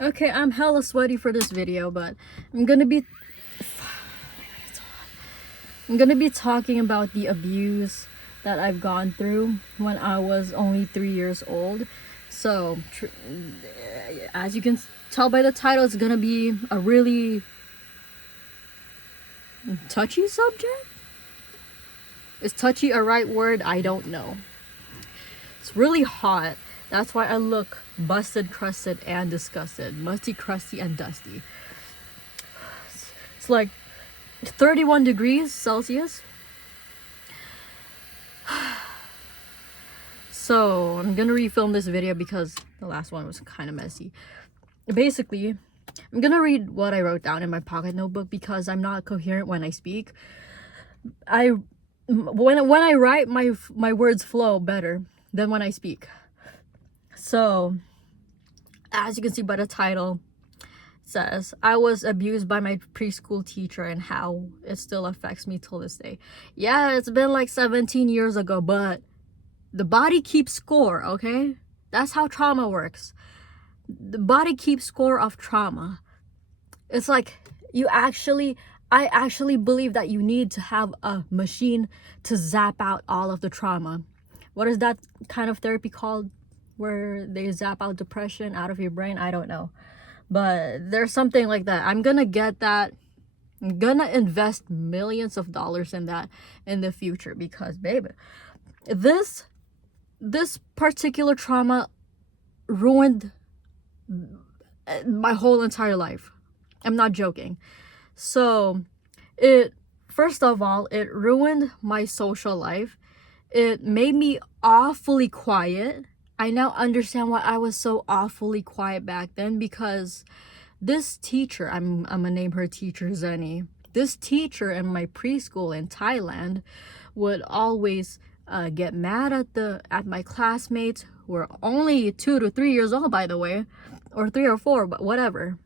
Okay, I'm hella sweaty for this video, but I'm gonna be I'm gonna be talking about the abuse that I've gone through when I was only 3 years old. So, as you can tell by the title, it's gonna be a really touchy subject. Is touchy a right word? I don't know. It's really hot. That's why I look busted, crusted, and disgusted. Musty, crusty, and dusty. It's like 31 degrees Celsius. So I'm gonna refilm this video because the last one was kind of messy. Basically, I'm gonna read what I wrote down in my pocket notebook because I'm not coherent when I speak. When I write, my words flow better than when I speak. So, as you can see by the title, it says I was abused by my preschool teacher and how it still affects me till this day. Yeah, it's been like 17 years ago, but the body keeps score, okay? That's how trauma works. The body keeps score of trauma. It's like I actually believe that you need to have a machine to zap out all of the trauma. What is that kind of therapy called where they zap out depression out of your brain? I don't know. But there's something like that. I'm gonna get that. I'm gonna invest millions of dollars in that in the future because, baby, this particular trauma ruined my whole entire life. I'm not joking. So, first of all, it ruined my social life. It made me awfully quiet. I now understand why I was so awfully quiet back then because this teacher, I'm gonna name her Teacher Zenny. This teacher in my preschool in Thailand would always get mad at my classmates who were only 2 to 3 years old, by the way, or 3 or 4, but whatever,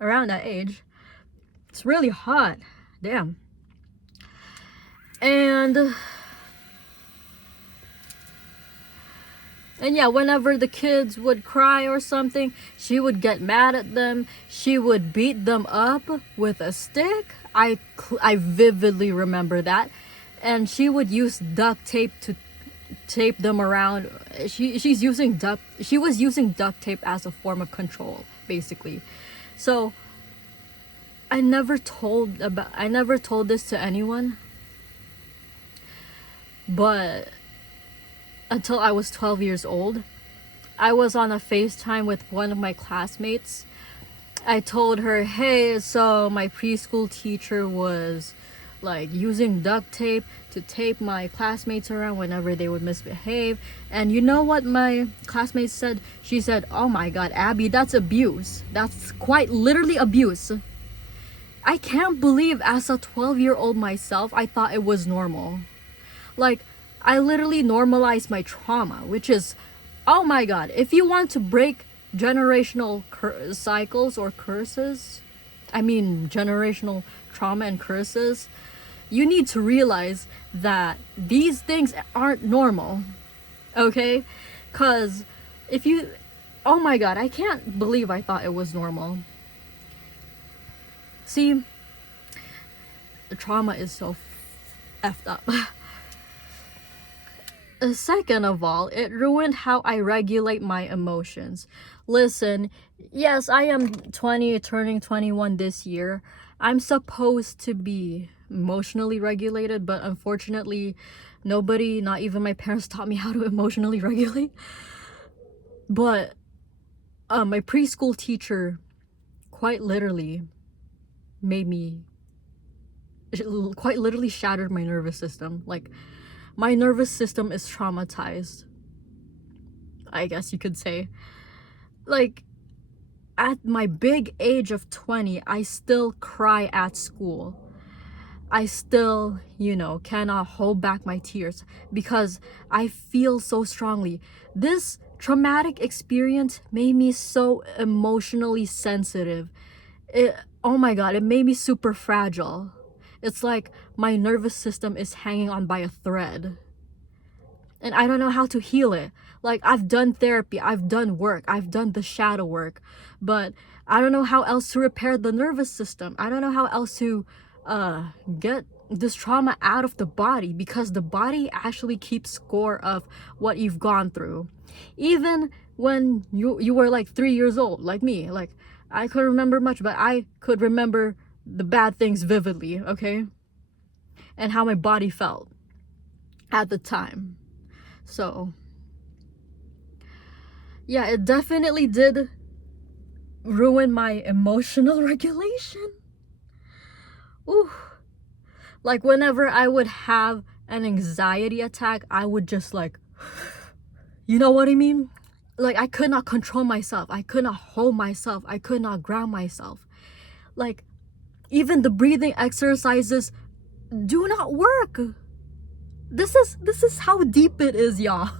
around that age. It's really hot, damn. And yeah, whenever the kids would cry or something, she would get mad at them. She would beat them up with a stick. I vividly remember that. And she would use duct tape to tape them around. She was using duct tape as a form of control, basically. So I never told this to anyone. But until I was 12 years old, I was on a FaceTime with one of my classmates. I told her, hey, so my preschool teacher was like using duct tape to tape my classmates around whenever they would misbehave. And you know what my classmate said? She said, oh my god, Abby, that's abuse. That's quite literally abuse. I can't believe as a 12-year-old myself, I thought it was normal. Like, I literally normalized my trauma, which is, oh my god, if you want to break generational cycles or curses, generational trauma and curses, you need to realize that these things aren't normal, okay? Because oh my god, I can't believe I thought it was normal. See, the trauma is so effed up. Second of all, it ruined how I regulate my emotions. Listen, yes, I am 20, turning 21 this year. I'm supposed to be emotionally regulated, but unfortunately, nobody, not even my parents, taught me how to emotionally regulate. But my preschool teacher quite literally shattered my nervous system. Like, my nervous system is traumatized, I guess you could say. Like, at my big age of 20, I still cry at school. I still, cannot hold back my tears because I feel so strongly. This traumatic experience made me so emotionally sensitive. Oh my god, it made me super fragile. It's like my nervous system is hanging on by a thread. and I don't know how to heal it. Like, I've done therapy, I've done work, I've done the shadow work, but I don't know how else to repair the nervous system. I don't know how else to get this trauma out of the body, because the body actually keeps score of what you've gone through. Even when you were like 3 years old, like me, like I couldn't remember much, but I could remember the bad things vividly, okay? And how my body felt at the time. So yeah, it definitely did ruin my emotional regulation. Ooh. Like, whenever I would have an anxiety attack, I would just like, you know what I mean? Like, I could not control myself. I could not hold myself. I could not ground myself. Like, even the breathing exercises do not work. This is how deep it is, y'all.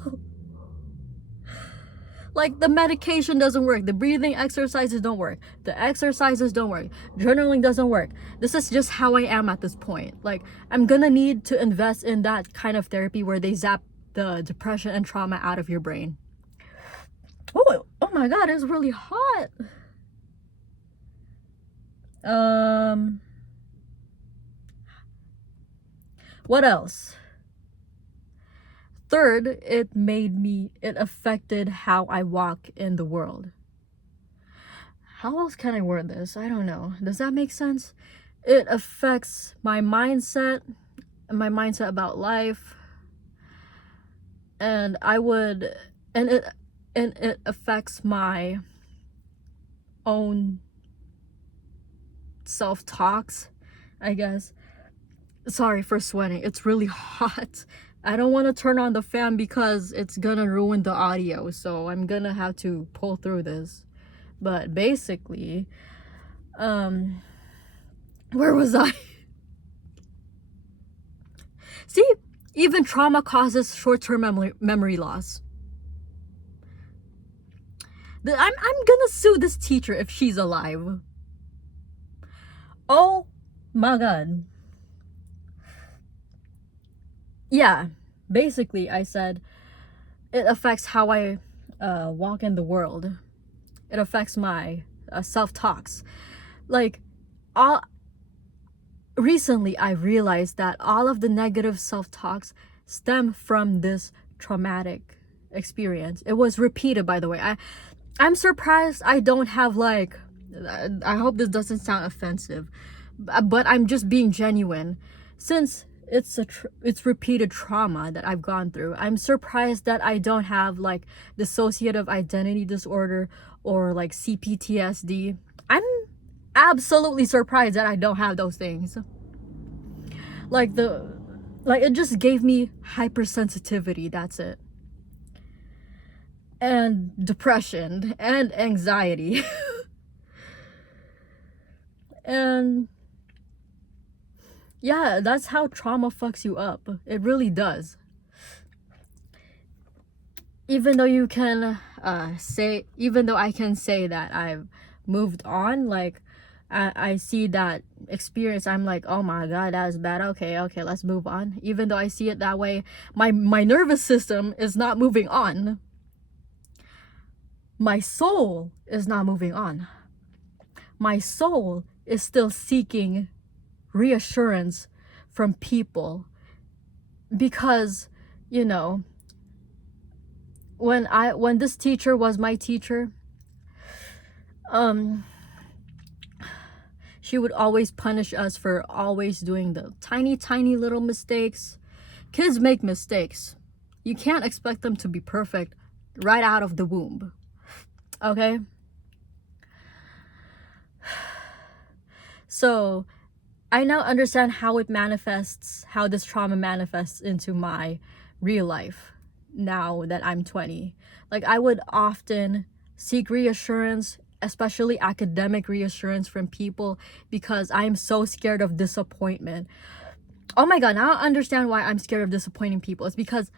Like, the medication doesn't work, the breathing exercises don't work, the exercises don't work, journaling doesn't work. This is just how I am at this point. Like, I'm gonna need to invest in that kind of therapy where they zap the depression and trauma out of your brain. Oh my god, it's really hot. What else? Third, it affected how I walk in the world. How else can I word this? I don't know. Does that make sense? It affects my mindset about life. And it affects my own self-talks, I guess. Sorry for sweating. It's really hot. I don't want to turn on the fan because it's gonna ruin the audio, so I'm gonna have to pull through this. But basically, where was I? See, even trauma causes short-term memory loss. I'm gonna sue this teacher if she's alive. Oh my god. Yeah, basically I said it affects how I walk in the world. It affects my self-talks. Like, recently I realized that all of the negative self-talks stem from this traumatic experience. It was repeated, by the way. I'm surprised I don't have, like, I hope this doesn't sound offensive, but I'm just being genuine. Since it's repeated trauma that I've gone through, I'm surprised that I don't have, like, dissociative identity disorder or like CPTSD. I'm absolutely surprised that I don't have those things. Like, it just gave me hypersensitivity, that's it. And depression and anxiety. And yeah, that's how trauma fucks you up. It really does. Even though you can even though I can say that I've moved on, like, I see that experience, I'm like, oh my god, that was bad. Okay, let's move on. Even though I see it that way, my nervous system is not moving on. My soul is not moving on. My soul is still seeking reassurance from people, because, you know, when this teacher was my teacher, she would always punish us for always doing the tiny little mistakes. Kids make mistakes. You can't expect them to be perfect right out of the womb. Okay? So I now understand how this trauma manifests into my real life now that I'm 20. Like, I would often seek reassurance, especially academic reassurance, from people because I'm so scared of disappointment. Oh my god, now I understand why I'm scared of disappointing people. It's because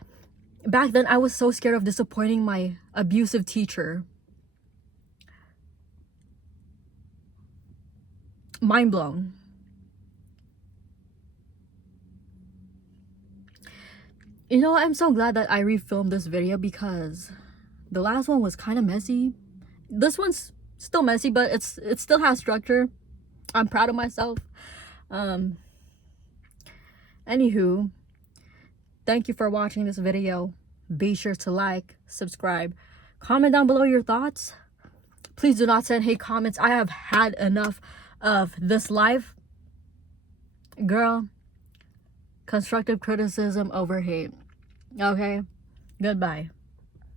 back then I was so scared of disappointing my abusive teacher. Mind blown. You know, I'm so glad that I refilmed this video because the last one was kind of messy. This one's still messy, but it still has structure. I'm proud of myself. Anywho, thank you for watching this video. Be sure to like, subscribe, comment down below your thoughts. Please do not send hate comments. I have had enough of this life. Girl, constructive criticism over hate. Okay? Goodbye.